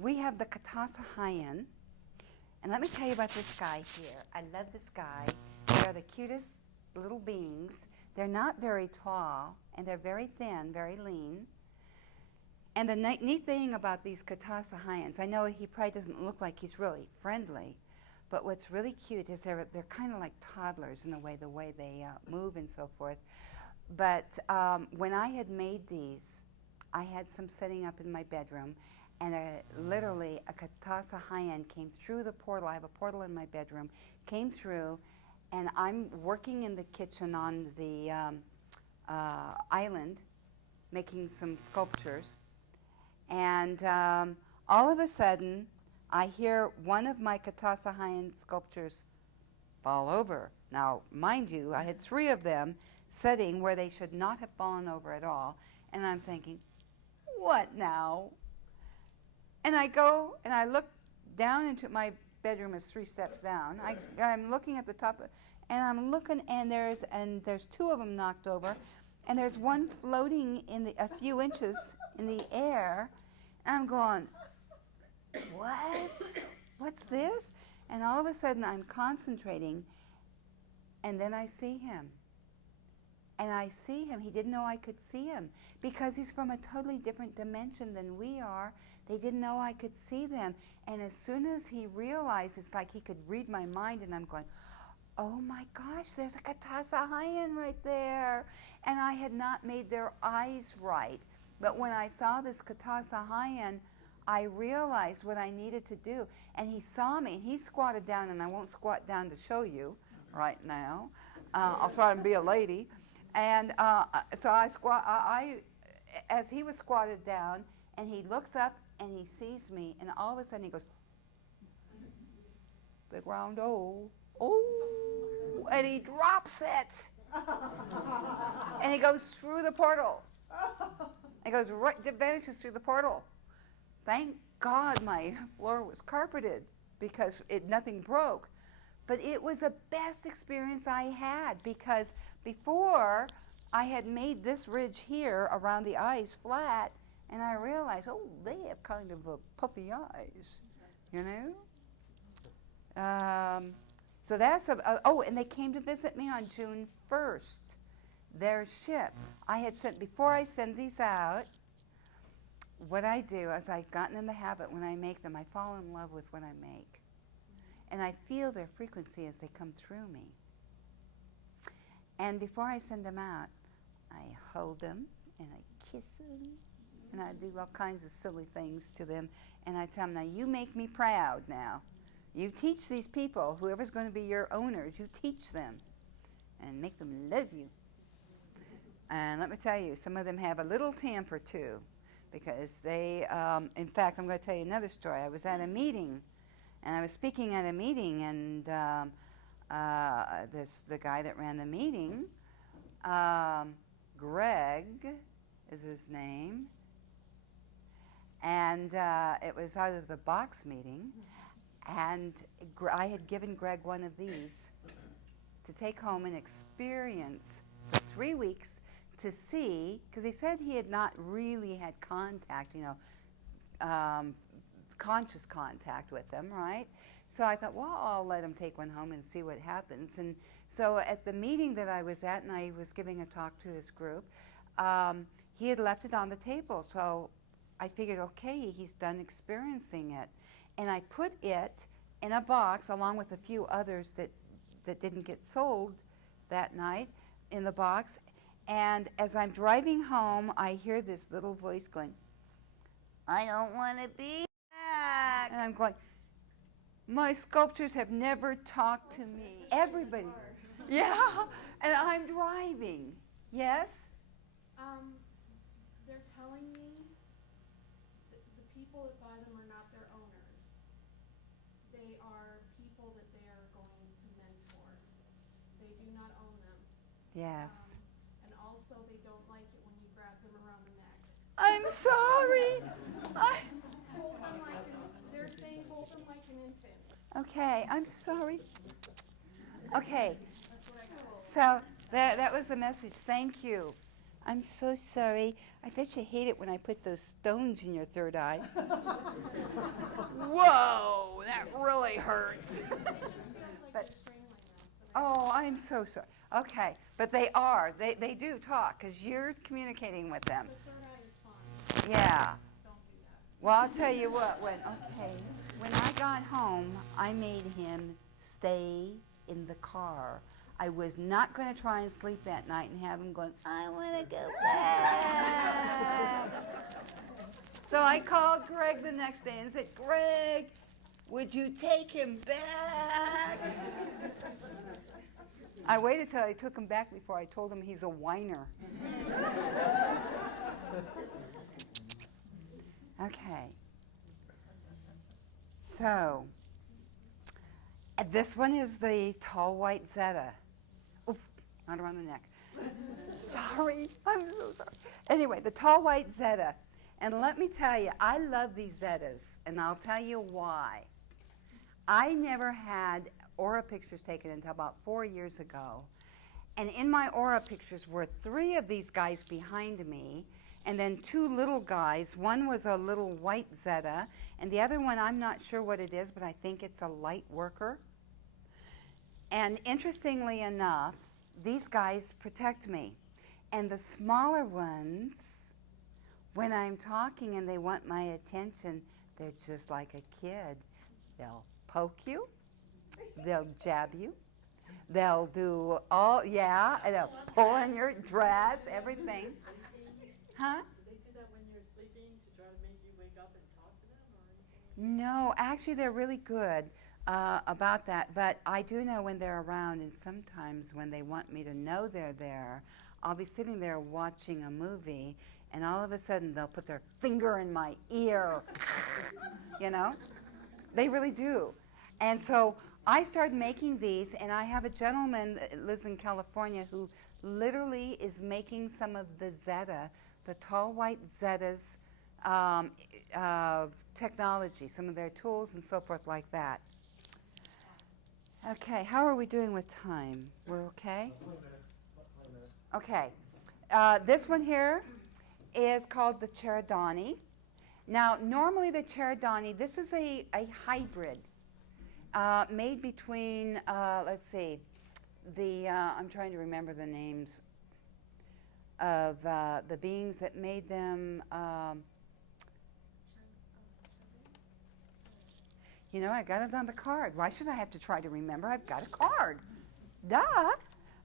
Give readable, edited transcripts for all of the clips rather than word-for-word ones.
we have the Katasa Hyan. And let me tell you about this guy here. I love this guy. They're the cutest little beings. They're not very tall, and they're very thin, very lean. And the neat thing about these Katasa Hyans, I know he probably doesn't look like he's really friendly, but what's really cute is they're kind of like toddlers in the way they move and so forth. But when I had made these, I had some setting up in my bedroom, and literally a Katasa Hyan came through the portal. I have a portal in my bedroom, came through, and I'm working in the kitchen on the island, making some sculptures. And all of a sudden, I hear one of my Katasa Hyan sculptures fall over. Now, mind you, I had 3 of them sitting where they should not have fallen over at all. And I'm thinking, what now? And I go and I look down into my bedroom is 3 steps down. I'm looking at the top, and I'm looking, and there's 2 of them knocked over, and there's one floating in a few inches in the air. And I'm going, what? What's this? And all of a sudden I'm concentrating, and then I see him. And I see him. He didn't know I could see him because he's from a totally different dimension than we are. They didn't know I could see them. And as soon as he realized, it's like he could read my mind, and I'm going, oh my gosh, there's a Katasa Hyan right there. And I had not made their eyes right. But when I saw this Katasa Hyan, I realized what I needed to do. And he saw me, and he squatted down, and I won't squat down to show you right now. I'll try and be a lady. And so as he was squatted down, and he looks up, and he sees me, and all of a sudden he goes, big round O, and he drops it. And he goes through the portal. It goes right, it vanishes through the portal. Thank God my floor was carpeted because nothing broke. But it was the best experience I had, because before I had made this ridge here around the eyes flat, and I realized, oh, they have kind of puffy eyes, you know? So that's, and they came to visit me on June 1st, their ship. I had sent, before I send these out, what I do is I've gotten in the habit when I make them, I fall in love with what I make. And I feel their frequency as they come through me. And before I send them out, I hold them and I kiss them and I do all kinds of silly things to them. And I tell them, now you make me proud now. You teach these people, whoever's going to be your owners, you teach them and make them love you. And let me tell you, some of them have a little temper too, because they, in fact, I'm going to tell you another story. I was at a meeting, and I was speaking at a meeting, and the guy that ran the meeting, Greg is his name, and it was out of the box meeting, and I had given Greg one of these to take home and experience for 3 weeks to see, because he said he had not really had contact, conscious contact with them, right? So I thought, well, I'll let him take one home and see what happens. And so at the meeting that I was at, and I was giving a talk to his group, he had left it on the table. So I figured, okay, he's done experiencing it. And I put it in a box along with a few others that didn't get sold that night in the box. And as I'm driving home, I hear this little voice going, I don't want to be back. And I'm going, my sculptures have never talked to me. Everybody. Yeah. And I'm driving. Yes? They're telling me that the people that buy them are not their owners. They are people that they are going to mentor. They do not own them. Yes. And also they don't like it when you grab them around the neck. I'm sorry. Hold them like they're saying hold them like an infant. Okay, I'm sorry. Okay, That's what I call it. so that was the message. Thank you. I'm so sorry. I bet you hate it when I put those stones in your third eye. Whoa, that really hurts. It just feels like But- you're strangling them. So Oh, I'm so sorry. Okay, but they are. They do talk because you're communicating with them. the third eye is fine. Yeah. Don't do that. Well, I'll tell you what. When I got home, I made him stay in the car. I was not going to try and sleep that night and have him going, I want to go back. So I called Greg the next day and said, Greg, would you take him back? I waited till I took him back before I told him he's a whiner. Okay. So, this one is the tall white Zeta. Oof, not around the neck. Sorry, I'm so sorry. Anyway, the tall white Zeta. And let me tell you, I love these Zetas, and I'll tell you why. I never had aura pictures taken until about 4 years ago. And in my aura pictures were 3 of these guys behind me, and then 2 little guys. One was a little white Zeta, and the other one, I'm not sure what it is, but I think it's a light worker. And interestingly enough, these guys protect me. And the smaller ones, when I'm talking and they want my attention, they're just like a kid. They'll poke you, they'll jab you, they'll do all, yeah, and they'll pull in your dress, everything. Huh? Do they do that when you're sleeping to try to make you wake up and talk to them or anything? No, actually they're really good about that, but I do know when they're around, and sometimes when they want me to know they're there, I'll be sitting there watching a movie, and all of a sudden they'll put their finger in my ear, you know? They really do. And so I started making these, and I have a gentleman that lives in California who literally is making some of the Zeta, the tall white Zetas technology, some of their tools and so forth like that. Okay, how are we doing with time? We're okay? 20 minutes. 20 minutes. Okay. This one here is called the Cheradani. Now, normally the Cheradani, this is a hybrid made between, let's see, I'm trying to remember the names of the beings that made them. You know, I got it on the card. Why should I have to try to remember? I've got a card. Duh.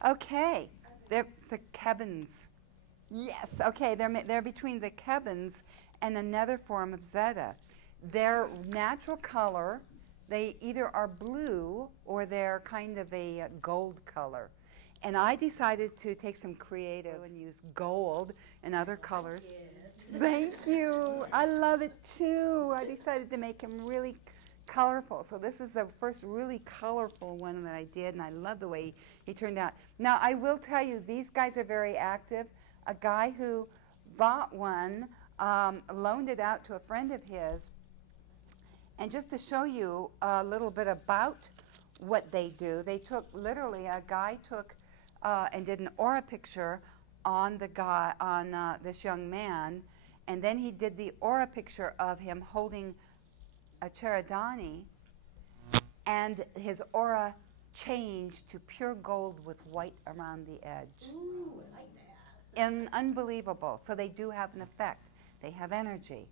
Okay. They're the Kebans. Yes. Okay. They're between the Kebans and another form of Zeta. Their natural color, they either are blue or they're kind of a gold color. And I decided to take some creative and use gold and other colors. Thank you. I love it too. I decided to make him really colorful. So this is the first really colorful one that I did, and I love the way he turned out. Now, I will tell you, these guys are very active. A guy who bought one loaned it out to a friend of his. And just to show you a little bit about what they do, they took, literally, a guy took and did an aura picture on the guy, on this young man, and then he did the aura picture of him holding a Cheradani, and his aura changed to pure gold with white around the edge. Ooh, I like that. And unbelievable. So they do have an effect. They have energy.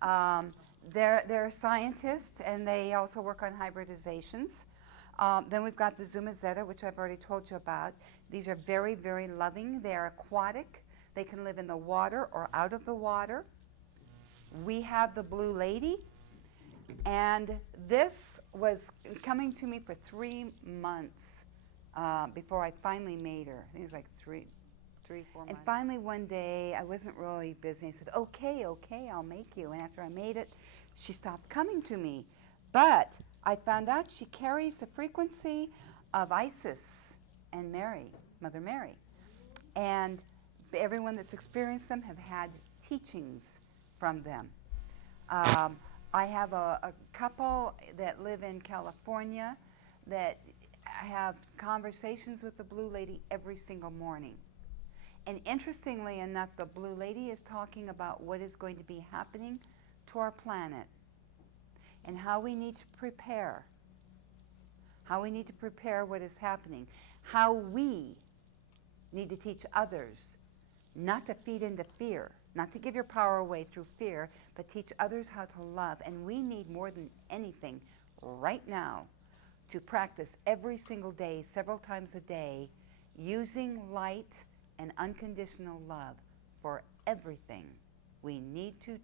They're scientists, and they also work on hybridizations. Then we've got the Zuma Zeta, which I've already told you about. These are very, very loving. They are aquatic. They can live in the water or out of the water. We have the Blue Lady. And this was coming to me for 3 months before I finally made her. I think it was like 3, 4 months. And finally one day, I wasn't really busy. I said, okay, I'll make you. And after I made it, she stopped coming to me. But I found out she carries the frequency of Isis and Mary, Mother Mary. And everyone that's experienced them have had teachings from them. I have a couple that live in California that have conversations with the Blue Lady every single morning. And interestingly enough, the Blue Lady is talking about what is going to be happening to our planet and how we need to prepare. How we need to prepare what is happening. How we need to teach others not to feed into fear, not to give your power away through fear, but teach others how to love. And we need more than anything right now to practice every single day, several times a day, using light and unconditional love for everything. We need to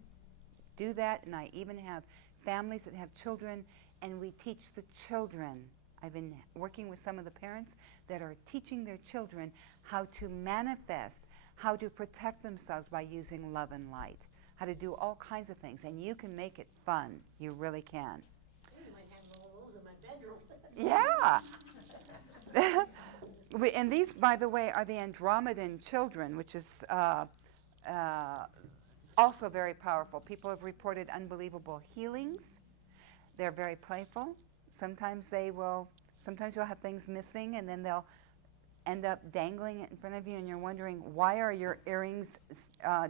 do that, and I even have families that have children, and we teach the children. I've been working with some of the parents that are teaching their children how to manifest, how to protect themselves by using love and light, how to do all kinds of things, and you can make it fun. You really can. You might have one of those in my bedroom. Yeah. And these, by the way, are the Andromedan children, which is also very powerful. People have reported unbelievable healings. They're very playful. Sometimes you'll have things missing, and then they'll end up dangling it in front of you, and you're wondering, why are your earrings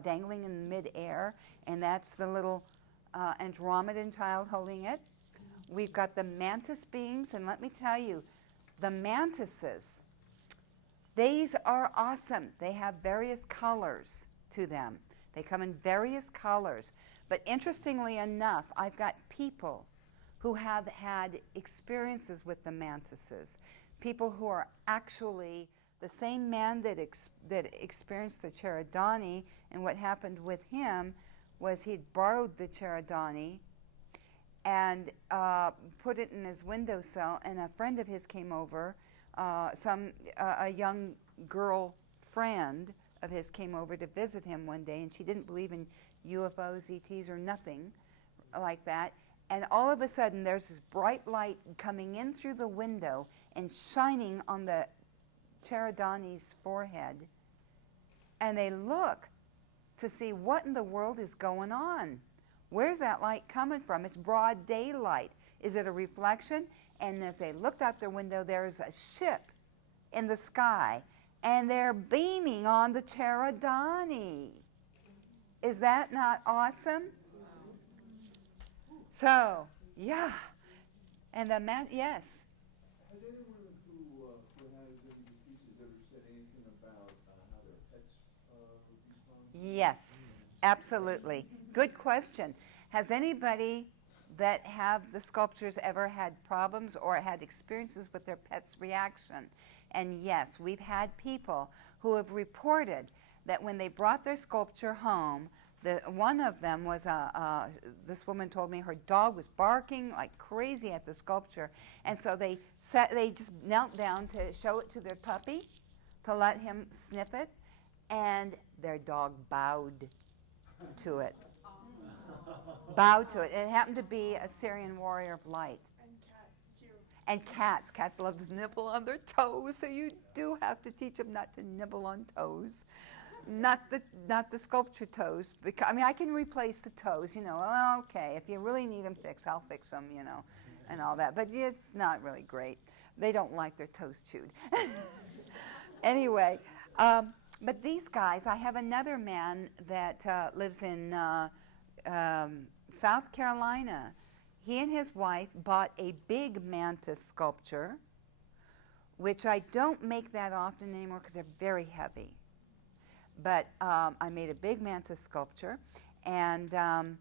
dangling in midair? And that's the little Andromedan child holding it. We've got the mantis beings, and let me tell you, the mantises, these are awesome. They have various colors to them. They come in various colors. But interestingly enough, I've got people who have had experiences with the mantises, people who are actually the same man that experienced the Charadani, and what happened with him was he'd borrowed the Charadani and put it in his windowsill, and a friend of his came over, a young girl friend of his came over to visit him one day, and she didn't believe in UFOs, ETs, or nothing like that. And all of a sudden, there's this bright light coming in through the window and shining on the Charadani's forehead. And they look to see what in the world is going on. Where's that light coming from? It's broad daylight. Is it a reflection? And as they looked out their window, there's a ship in the sky, and they're beaming on the Charadani. Is that not awesome? So, yeah. And the man, yes. Has anyone who has any pieces ever said anything about how their pets respond? Yes, absolutely. Good question. Has anybody that have the sculptures ever had problems or had experiences with their pet's reaction? And yes, we've had people who have reported that when they brought their sculpture home, one of them was this woman told me her dog was barking like crazy at the sculpture, and so they just knelt down to show it to their puppy, to let him sniff it, and their dog bowed to it. Bowed to it. And it happened to be a Syrian warrior of light. And cats too. And cats. Cats love to nibble on their toes, so you do have to teach them not to nibble on toes. Not the sculpture toes. Because, I mean, I can replace the toes, Well, okay, if you really need them fixed, I'll fix them, and all that. But it's not really great. They don't like their toes chewed. Anyway, but these guys, I have another man that lives in South Carolina. He and his wife bought a big mantis sculpture, which I don't make that often anymore because they're very heavy. But I made a big mantis sculpture, and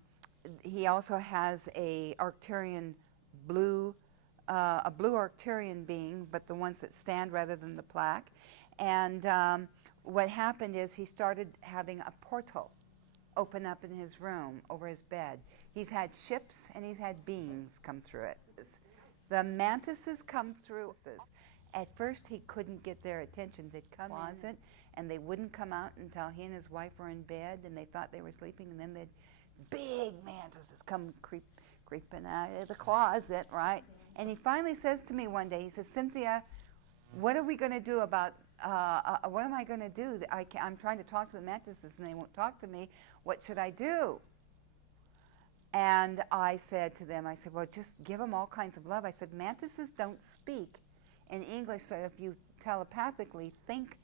he also has a Arcturian blue, a blue Arcturian being, but the ones that stand rather than the plaque. And what happened is he started having a portal open up in his room over his bed. He's had ships and he's had beings come through it. The mantises come through. At first he couldn't get their attention. They'd come in the closet and they wouldn't come out until he and his wife were in bed, and they thought they were sleeping, and then big mantises come creeping out of the closet, right? And he finally says to me one day, he says, Cynthia, what are we going to do about, what am I going to do? I'm trying to talk to the mantises and they won't talk to me. What should I do? And I said to them, well, just give them all kinds of love. I said, mantises don't speak in English, so if you telepathically think